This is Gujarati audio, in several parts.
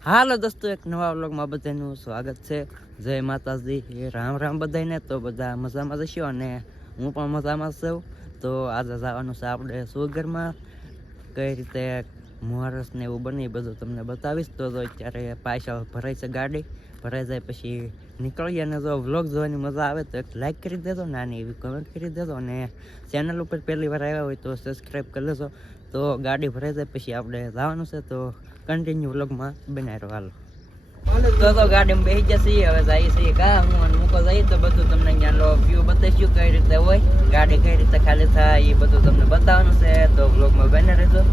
હાલો દોસ્તો, એક નવા વ્લોગમાં બધાનું સ્વાગત છે. જય માતાજી, રામ રામ બધાને તો બધા મજામાં જશો અને હું પણ મજામાં છું. તો આજે જવાનું છે આપણે સુગરમાં. કઈ રીતે મોરસ ને એવું બને બધું તમને બતાવીશ. તો તો અત્યારે પાછા ભરાય છે ગાડી. ભરાઈ જાય પછી નીકળીએ અને જો વ્લોગ જોવાની મજા આવે તો એક લાઇક કરી દેજો નાની એવી કમેન્ટ કરી દેજો. અને ચેનલ ઉપર પહેલી વાર આવ્યા હોય તો સબસ્ક્રાઈબ કરી લેજો. તો ગાડી ભરાઈ જાય પછી આપણે જવાનું છે. તો કન્ટિન્યુ વ્લોગમાં બનાવી રહ્યો હાલો તો તો ગાડીમાં બેસી જશે હવે જઈએ છીએ કા હું અને મૂકો જઈએ તો બધું તમને ત્યાં લો વ્યૂ બતાવીશું કઈ રીતે હોય ગાડી કઈ રીતે ખાલી થાય એ બધું તમને બતાવવાનું છે તો વ્લોગમાં બને રહેજો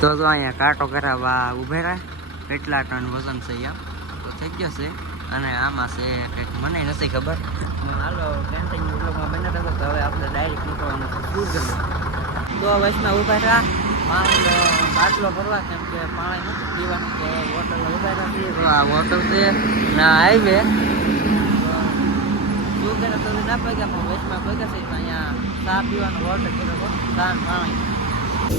તો જો અહીંયા કાંટો કરાવવા ઉભે રહે કેટલા ટન વજન છે અહીંયા તો થઈ ગયો છે અને આમાં છે કંઈક મને નથી ખબર હાલો કન્ટિન્યુ વ્લોગમાં બને રહેજો તો હવે આપણે ડાયરેક્ટ નીકળવાનું છે શું તો વચમાં ઊભા રહ્યા પાણીનો બાટલો ભરવા કેમ કે પાણી નથી પીવાનું તો હોટલ ઊભા નથી તો આ હોટલ છે ના હાઈવે. શું કરે તો ના પગ્યા પણ વેચમાં પગ્યા છે અહીંયા ચા પીવાનો હોટલ કર્યો ચા પાણી.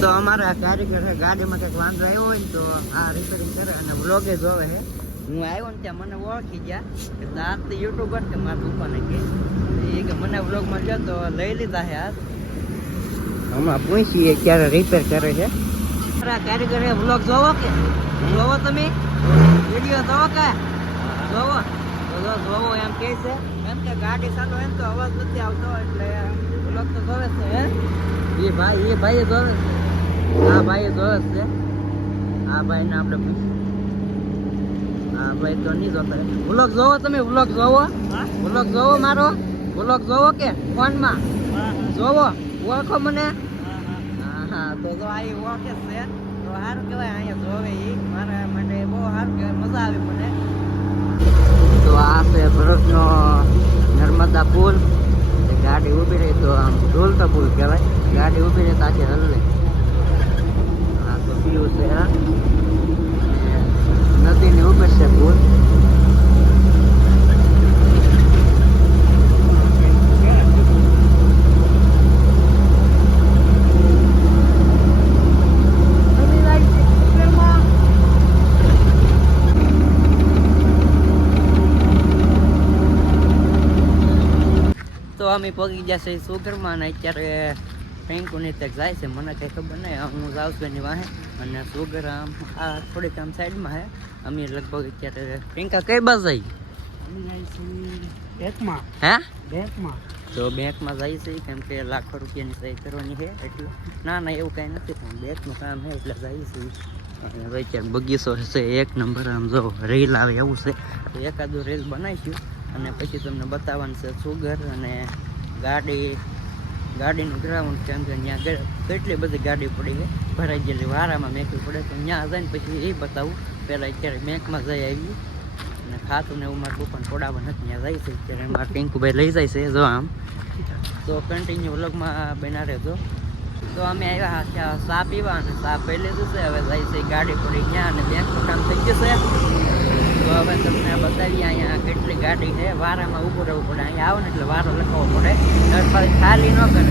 તો અમારા કારીગર ગાડીમાં કંઈક વાંધો આવ્યો હોય ને તો આ રિપેરિંગ કરે અને વ્લોગે જોવે છે. હું આવ્યો ને ત્યાં મને ઓળખી ગયા કે આ તો યુટ્યુબર છે મારા પપ્પાને કે એ કે મને વ્લોગમાં ગયો તો લઈ લીધા છે આ હમણાં પૂછીએ ક્યારે રિપેર કરે છે. મારા કારીગર વ્લોગ જોવો કે? જોવો તમે? વીડિયો જોવો કે? જોવો. તો જોવો એમ કહે છે. એમ કે ગાડી ચાલુ એમ તો અવાજ નથી આવતો એટલે બ્લોગ તો જોવે છે હે? એ ભાઈ એ ભાઈ જોવે છે. આ ભાઈ જોવે છે. આ ભાઈને આપણે પૂછીએ. હા ભાઈ તો નહીં જોતા બ્લોગ જોવો તમે? બ્લોગ જોવો? બ્લોગ જોવો મારો? બ્લોગ જોવો કે? ફોનમાં? જોવો. ઓળખો મને? તો જો આ ઓળખે છે. તો સારું કહેવાય, અહીંયા જોવે એ મારા માટે બહુ સારું કહેવાય, મજા આવી મને. તો આ છે ભરૂચનો નર્મદા પુલ. ગાડી ઊભી રહી તો આમ ઢોલતા પુલ કહેવાય. ગાડી ઊભી રહી તો આખી હલ્લે આ તો વ્યૂ છે હા અને નદીની ઉપર છે પુલ તો અમે પગી ગયા છે સુગરમાં અને અત્યારે પિંકુની તક જાય છે. મને કંઈ ખબર નહીં. હું જાઉં છું એની વાહે. અને સુગર આમ આ થોડીક આમ સાઈડમાં હે. અમે લગભગ અત્યારે પિંકા કઈ બાજુ જઈ બેંકમાં. હે? બેંકમાં. તો બેંકમાં જાય છે કેમ કે લાખો રૂપિયાની સહી કરવાની છે. એટલે ના ના એવું કાંઈ નથી. પણ બેંકનું કામ છે એટલે જાય છે. હવે બગીચો છે એક નંબર આમ જો રીલ આવે એવું છે. એકાદું રીલ બનાવીશું. અને પછી તમને બતાવવાનું છે સુગર અને ગાડી, ગાડીનું ગ્રાઉન્ડ છે અંદર ત્યાં કેટલી બધી ગાડી પડી ગઈ ભરાઈ ગયેલી, વારામાં મેકવી પડે તો ત્યાં જઈને પછી એ બતાવું. પહેલાં અત્યારે બેંકમાં જઈ આવી અને ખાતું ને એવું મારું પણ પડાવવા નથી, ત્યાં જાય છે અત્યારે. મારા ટીંકુભાઈ લઈ જાય છે જો આમ. તો કન્ટિન્યુ વ્લોગમાં બના રહેજો. તો અમે આવ્યા હતા ચા પીવા અને ચા પહેલે છે. હવે જાય છે, ગાડી પડી ગયા અને બેંકનું કામ થઈ જશે તો હવે તમને બતાવીએ અહીંયા કેટલી ગાડી છે. વારામાં ઊભું રહેવું પડે. અહીંયા આવો ને એટલે વારો લખવો પડે. દર ખાલી ન કરે.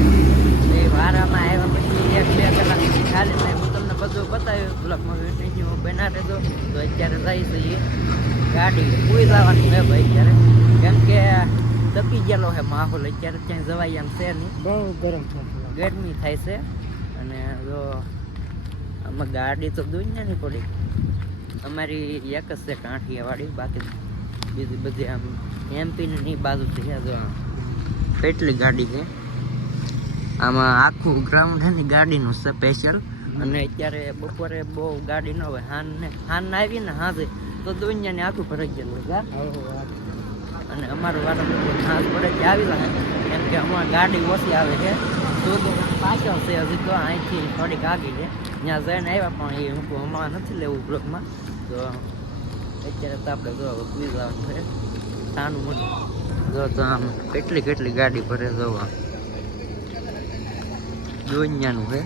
એ વારામાં આવ્યા પછી એક બે કલાક પછી ખાલી થાય. હું તમને બધું બતાવ્યું. બ્લોકમાં કન્ટિન્યુ બના રહેજો. તો અત્યારે છે એ ગાડી. પૂરી જવાની છે ભાઈ અત્યારે. કેમ કે તપી ગયેલો છે માહોલ. અત્યારે ક્યાંય જવાય એમ છે નહીં. બહુ ગરમ થાય ગરમી થાય છે. અને જો આમાં ગાડી તો દૂર નહીં પડી. અમારી એક જ છે કાંઠિયાવાડી બાકી બીજી બધી આમ એમપીની ની બાજુથી છે કેટલી ગાડી છે. આમાં આખું ગ્રાઉન્ડ છે ને ગાડીનું સ્પેશિયલ અને અત્યારે બપોરે બહુ ગાડી ન હોય હાન ને હાન આવી ને હાજે તો દુનિયાને આખું ભરાઈ ગયેલું છે અને અમારો વારંવાર હાથ પડે કે આવી જાય કેમ કે અમારે ગાડી ઓછી આવે છે. તો પાછળ છે હજી તો અહીંથી થોડીક આગી છે. ત્યાં જઈને આવ્યા પણ એ હું અમારે નથી લેવું બ્લોકમાં તો અત્યારે તો આપણે જો કુઈ જવાનું છે. નાનું મોટું જો તો આમ કેટલી કેટલી ગાડી ભરે જોવા દુનિયાનું છે.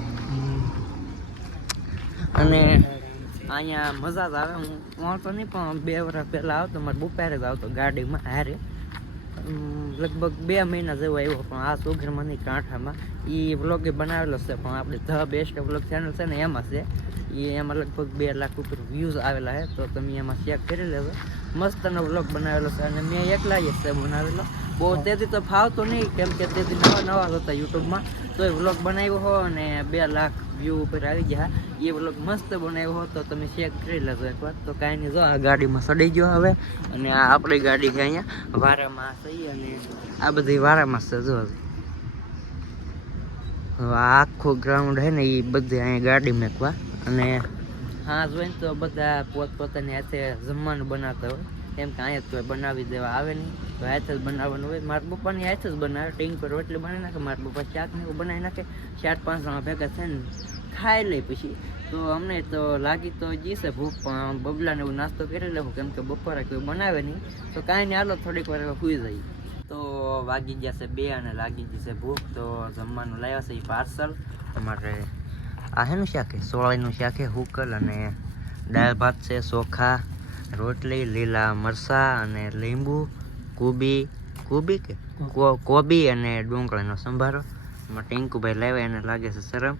અને અહીંયા મજા જ આવે. હું તો નહીં પણ બે વર્ષ પહેલાં આવતો. મારે બપોરે જ આવતો ગાડીમાં હારે. લગભગ બે મહિના જેવો આવ્યો પણ આ સુગરમની કાંઠામાં એ વ્લોગે બનાવેલો છે પણ આપણે ધ બેસ્ટ વ્લોગ ચેનલ છે ને એમાં છે. એ એમાં લગભગ બે લાખ ઉપર વ્યૂઝ આવેલા છે તો તમે એમાં ચેક કરી લેજો. મસ્તનો વ્લોગ બનાવેલો છે અને મેં એકલા જ છે બનાવેલો. બહુ તેથી તો ફાવતો નહીં કેમ કે તેથી નવા નવા હતા યુટ્યુબમાં તો એ વ્લોગ બનાવ્યો હો અને બે લાખ વ્યૂ ઉપર આવી ગયા. એ વ્લોગ મસ્ત બનાવ્યો હો, તો તમે ચેક કરી લેજો એકવાર. તો કાંઈ નહીં, જો આ ગાડીમાં સડી ગયો હવે. અને આ આપણી ગાડી છે અહીંયા વારામાં સહી અને આ બધી વારામાં છે, જો. આખું ગ્રાઉન્ડ છે ને એ બધી અહીંયા ગાડી મેકવા. અને હા, જોઈને તો બધા પોતપોતાની હાથે જમવાનું બનાવતા હોય. કેમ કે અહીંયા તો બનાવી દેવા આવે નહીં તો હાથે જ બનાવવાનું હોય. મારા પપ્પાની હાથે જ બનાવે. ટીંગ પર રોટલી બનાવી નાખે, મારા પપ્પા શાક ને એવું બનાવી નાખે. ચાર પાંચ જણા ભેગા થઈને ખાઈ લે પછી. તો અમને તો લાગી તો જીશે ભૂખ, પણ બબલાને એવું નાસ્તો કરી લેવું. કેમ કે બપોરે કોઈ બનાવે નહીં. તો કાંઈ નહીં, હાલો થોડીક વાર સુઈ જઈએ. તો વાગી ગયા છે બે અને લાગી જશે ભૂખ. તો જમવાનું લાવ્યા છે એ પાર્સલ. તમારે આ હેનું શાક છે? સોળાઈનું શાક છે, હુકલ અને દાળ ભાત છે, ચોખા. રોટલી, લીલા મરસા અને લીંબુ, કુબી કુબી કે? કોબી અને ડુંગળીનો સંભારો. એમાં ટીંકુભાઈ લાવ્યા, એને લાગે છે શરમ.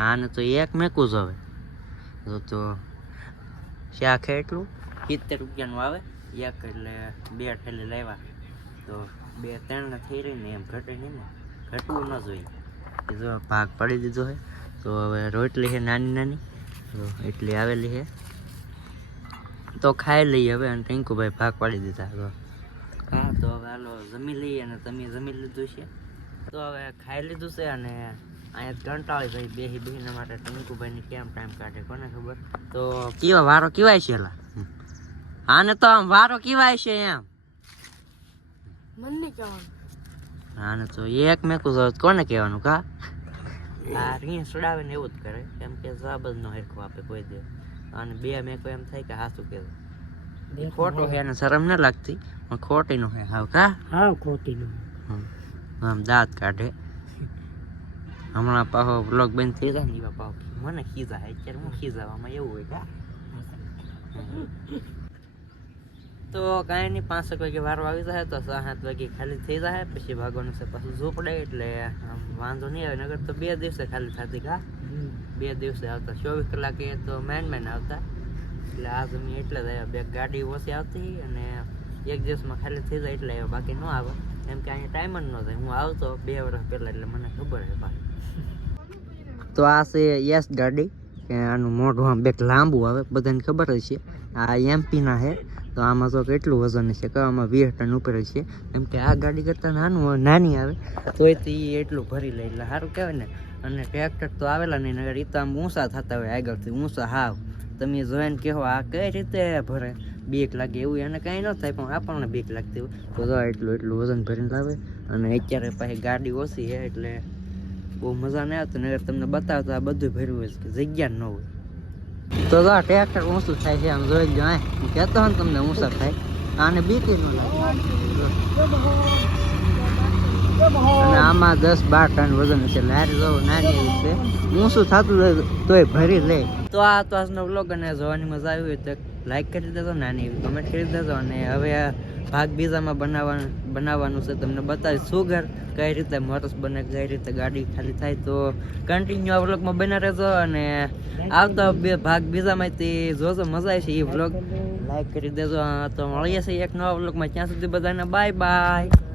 આને તો એક મેકું જ હવે. તો તો શાક એટલું? સિત્તેર રૂપિયાનું આવે. એક એટલે બે ઠેલી લાવ્યા તો બે ત્રણ થઈ રહી ને એમ ઘટે નહીં ને. ઘટવું ન જોઈએ. જો ભાગ પાડી દીધો છે તો હવે રોટલી છે નાની નાની એટલી આવેલી છે તો ખાઈ લઈએ હવે અને ટીંકુભાઈ ભાગ પાડી દીધા. તો હા તો હવે હાલો જમી લઈએ અને તમે જમી લીધું છે? તો હવે ખાઈ લીધું છે અને અહીંયા કંટાળી ભાઈ બેહી બેહીને માટે ટીંકુભાઈની કેમ ટાઈમ કાઢે કોને ખબર? તો કેવા વારો કેવાય છે એલા? આને તો આમ વારો કેવાય છે એમ. મન નહીં કહેવાનું. આને તો એક મેં જાવ કોને કહેવાનું કા? આ રીણ સડાવે ને એવું જ કરે. કેમ કે જવાબ જ ન હેરખો આપે કોઈ દે અને બે મેં કોઈ એમ થાય કે હાસું કે ખોટું છે એને શરમ ન લાગતી પણ ખોટી નો હે હાવ કા? હા ખોટીનું. આમ દાંત કાઢે. હમણાં પાહો બ્લોગ બંધ થઈ જાય ને એવા પાહો મને ખીજા અત્યારે હું ખીજાવામાં એવું હોય કા? તો કાંઈ નહીં પાંચેક વાગે વારો આવી જાય તો છ સાત વાગે ખાલી થઈ જાય પછી ભાગવાનું છે પાછું ઝૂંપડે એટલે વાંધો નહીં આવે નગર તો બે દિવસે ખાલી થતી કા? બે દિવસે આવતા. ચોવીસ કલાકે તો મેન મેન આવતા. એટલે આજ અમે એટલે જ આવ્યા. બે ગાડી ઓછી આવતી અને એક દિવસમાં ખાલી થઈ જાય એટલે આવ્યા. બાકી ન આવે. એમ કે અહીંયા ટાઈમ જ ન થાય. હું આવતો બે વર્ષ પહેલાં એટલે મને ખબર છે ભાઈ. તો આ છે યસ ગાડી. કે આનું મોઢું આમ બેક લાંબુ આવે. બધાને ખબર જ છે. આ એમપીના છે તો આમાં તો કેટલું વજન છે. કે આમાં વીસ ટન ઉપર છે. કેમ કે આ ગાડી કરતાં નાનું, નાની આવે. તોય તે એટલું ભરી લે. એટલે સારું કહેવાય ને. અને ટ્રેક્ટર તો આવેલા નહીં નગર એ તો આમ ઊંચા થતા હોય આગળથી, ઊંચા હાવ. તમે જોઈને કહો, આ કઈ રીતે ભરે? બીક લાગે એવું એને કાંઈ ન થાય, પણ આપણને બીક લાગતી હોય. તો એટલું એટલું વજન ભરીને લાવે. અને અત્યારે પાછી ગાડી ઓછી છે, એટલે બહુ મજા નહીં આવતી. નગર તમને બતાવતા બધું ભર્યું હોય કે જગ્યા ન હોય. તો જો ટ્રેક્ટર ઊંચું થાય છે, આમ જોઈ લો હું. કહેતો હોય ને તમને ઊંચા થાય. આને બીકી ન અને આમાં દસ બાર ટન વજન છે લારી જો નાની એવી છે. ઊંચું થતું હોય તોય ભરી લે. તો આ તો આજનો બ્લોગ અને જોવાની મજા આવી હોય તો લાઈક કરી દેજો નાની એવી કમેન્ટ કરી દેજો અને હવે આ ભાગ બીજામાં બનાવવાનું બનાવવાનું છે. તમને બતાવીશ ઘર કઈ રીતે મોરસ બને કઈ રીતે ગાડી ખાલી થાય. તો કન્ટિન્યુ આ વ્લોગમાં બના રહેજો અને આવતા બે ભાગ બીજામાંથી જોજો મજા આવશે. એ વ્લોગ લાઈક કરી દેજો. તો મળીએ છીએ એક નવા વ્લોગમાં ત્યાં સુધી બધાને બાય બાય